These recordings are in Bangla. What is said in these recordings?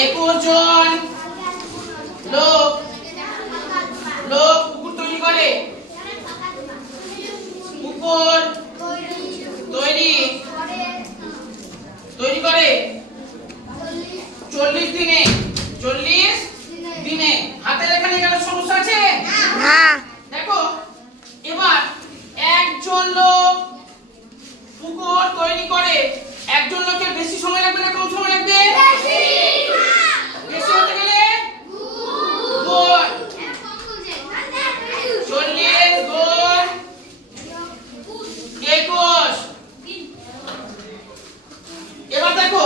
21 জন লোক পুকুর তৈরি করে। পুকুর তৈরি করে 40 দিনে। 40 দিনে। হাতে লেখা নিয়ে গেলে সমস্যা আছে? না। দেখো এবার একজন লোক পুকুর তৈরি করে। একজন লোকের বেশি সময় লাগবে না কম সময় লাগবে? বেশি হতে গেলে গুণ। 40 গুণ 21। এবার দেখো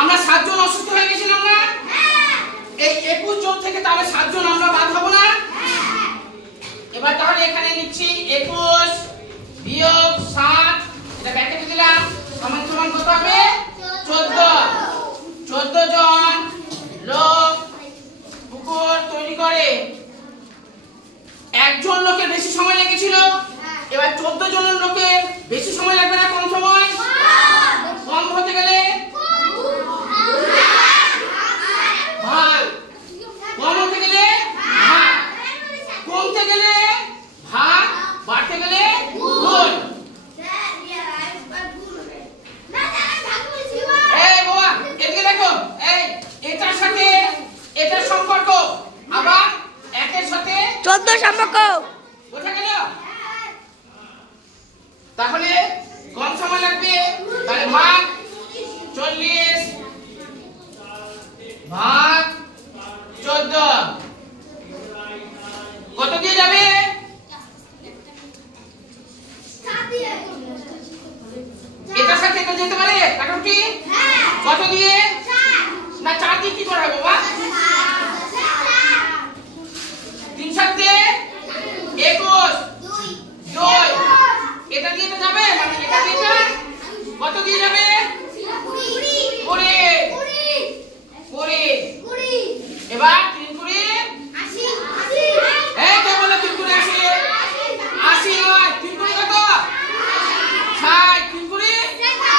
আমরা 7 জন অসুস্থ হয়ে গেছিলাম না? এই 21 জন থেকে তাহলে 7 জন আমরা বাদ হব না? এবার তাহলে এখানে লিখছি 21 বিয়োগ 7, এটা ব্র্যাকেটে দিলাম, সমান সমান কত হবে? 14। 14 জন লোক পুকুর তৈরি করে। একজন লোকের বেশি সময় লেগেছিল। এবার 14 জন লোকের বেশি সময় লাগবে না কম সময়? কম হতে গেলে ভাগ। কম হতে গেলে ভাগ। কমতে গেলে ভাগ। বাড়তে গেলে গুণ। এই বাবা এদিকে দেখো, এই এটার সাথে এটার সম্পর্ক, আবার একের সাথে 14 সম্পর্ক বোঝা গেল? তাহলে কম সময় লাগবে, তাহলে ভাগ 40 ভাগ 14 কত দিয়ে যাবে? এটার সাথে এটা যেতে পারে কাটুটি? কত দিয়ে? না 4 দিয়ে কি করা হবে বাবা? 3 সাথে 21 2। এটা দিয়ে তো যাবে, মানে এটা দিয়ে কত দিয়ে যাবে? 20। এবার 3 করে 80। এই কে বলে 3 করে 80? 80 নয়, 3 করে কত? 60। 3 করে 60।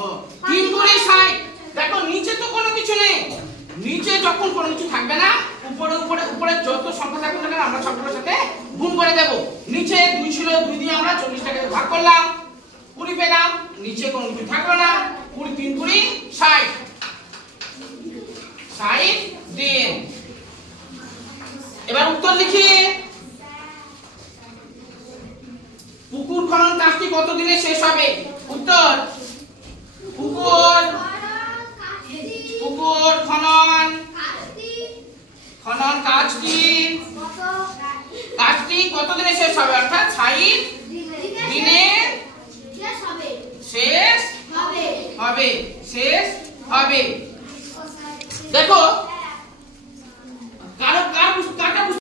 ও 3 করে 60। দেখো নিচে তো কোনো কিছু নেই। নিচে যখন কোনো কিছু থাকবে না, উপরে যত সংখ্যা থাকবে না আমরা সবগুলোর সাথে গুণ করে দেব। নিচে 2 ছিল, 2 দিয়ে আমরা 40 টাকে ভাগ করলাম, 20 পেলাম। নিচে কোনো কিছু থাকলো না, 20 3 করে 60। 60 দিন। এবার উত্তর লিখি। পুকুর খনন কাজটি কত দিনে শেষ হবে? উত্তর পুকুর খনন কাজটি কত দিনে শেষ হবে? অর্থাৎ 60 দিনে শেষ হবে। দেখো